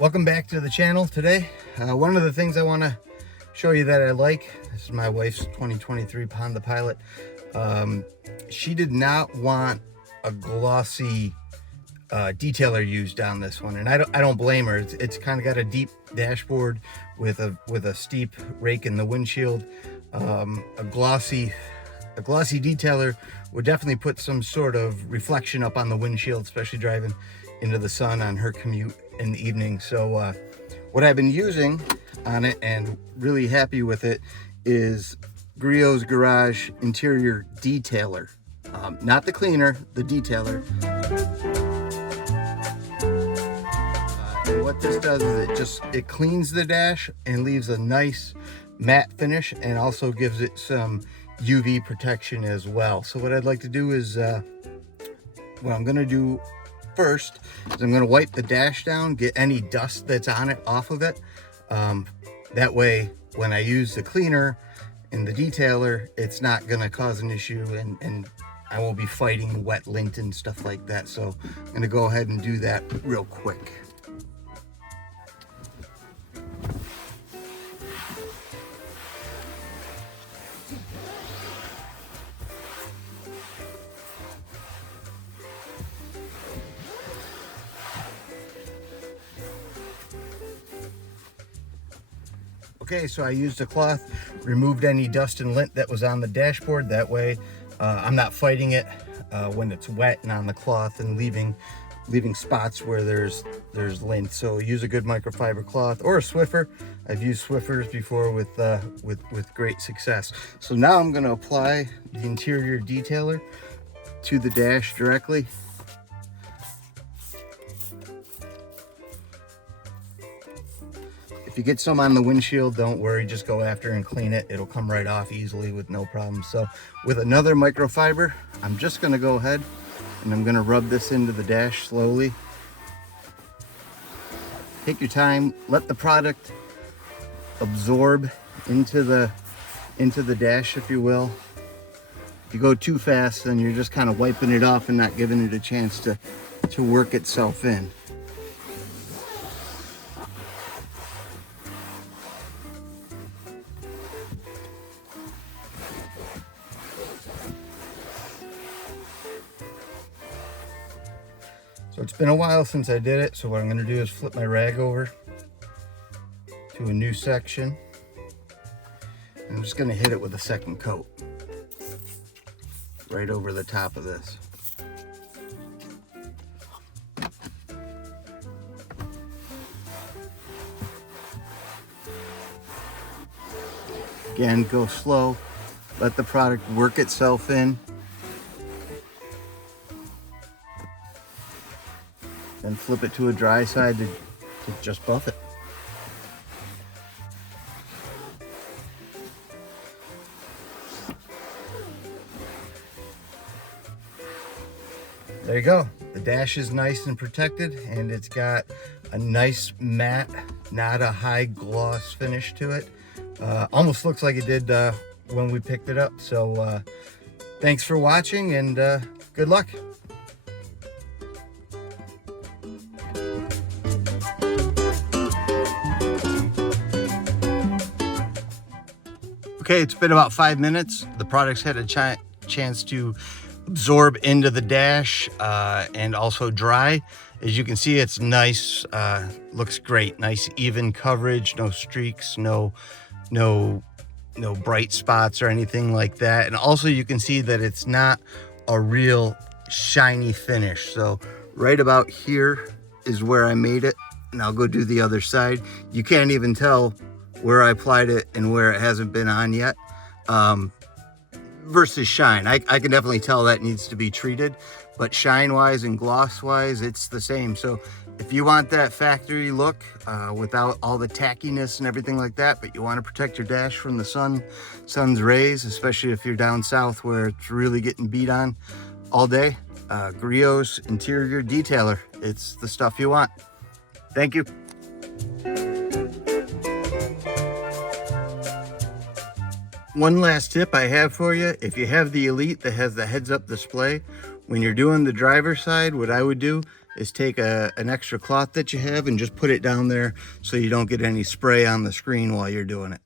Welcome back to the channel today. One of the things I want to show you that I like, this is my wife's 2023 Honda Pilot. She did not want a glossy detailer used on this one, and I don't blame her. It's kind of got a deep dashboard with a steep rake in the windshield. A glossy detailer would definitely put some sort of reflection up on the windshield, especially driving into the sun on her commute in the evening. So what I've been using on it and really happy with it is Griots Garage Interior Detailer. Not the cleaner, the detailer. And what this does is it cleans the dash and leaves a nice matte finish, and also gives it some UV protection as well. So what I'd like to do is, what I'm gonna do first is I'm gonna wipe the dash down, get any dust that's on it off of it. That way, when I use the cleaner and the detailer, it's not gonna cause an issue, and I won't be fighting wet lint and stuff like that. So I'm gonna go ahead and do that real quick. Okay, so I used a cloth, removed any dust and lint that was on the dashboard. That way I'm not fighting it when it's wet and on the cloth and leaving spots where there's lint. So use a good microfiber cloth or a Swiffer. I've used Swiffers before with great success. So now I'm going to apply the interior detailer to the dash directly. If you get some on the windshield, don't worry, just go after and clean it. It'll come right off easily with no problem. So with another microfiber, I'm just gonna go ahead and I'm gonna rub this into the dash slowly. Take your time, let the product absorb into the dash, if you will. If you go too fast, then you're just kind of wiping it off and not giving it a chance to work itself in. So it's been a while since I did it, so what I'm going to do is flip my rag over to a new section. I'm just going to hit it with a second coat right over the top of this. Again, go slow, let the product work itself in. Then flip it to a dry side to just buff it. There you go. The dash is nice and protected, and it's got a nice matte, not a high gloss finish to it. Almost looks like it did when we picked it up. So thanks for watching, and good luck. Okay, it's been about 5 minutes. The product's had a chance to absorb into the dash and also dry. As you can see, it's nice, looks great. Nice even coverage, no streaks, no bright spots or anything like that. And also you can see that it's not a real shiny finish. So right about here is where I made it, and I'll go do the other side. You can't even tell where I applied it and where it hasn't been on yet. Versus shine, I can definitely tell that needs to be treated, but shine wise and gloss wise, it's the same. So if you want that factory look without all the tackiness and everything like that, but you want to protect your dash from the sun's rays, especially if you're down south where it's really getting beat on all day, Griots Interior Detailer, it's the stuff you want. Thank you. One last tip I have for you: if you have the Elite that has the heads-up display, When you're doing the driver's side, what I would do is take an extra cloth that you have and just put it down there so you don't get any spray on the screen while you're doing it.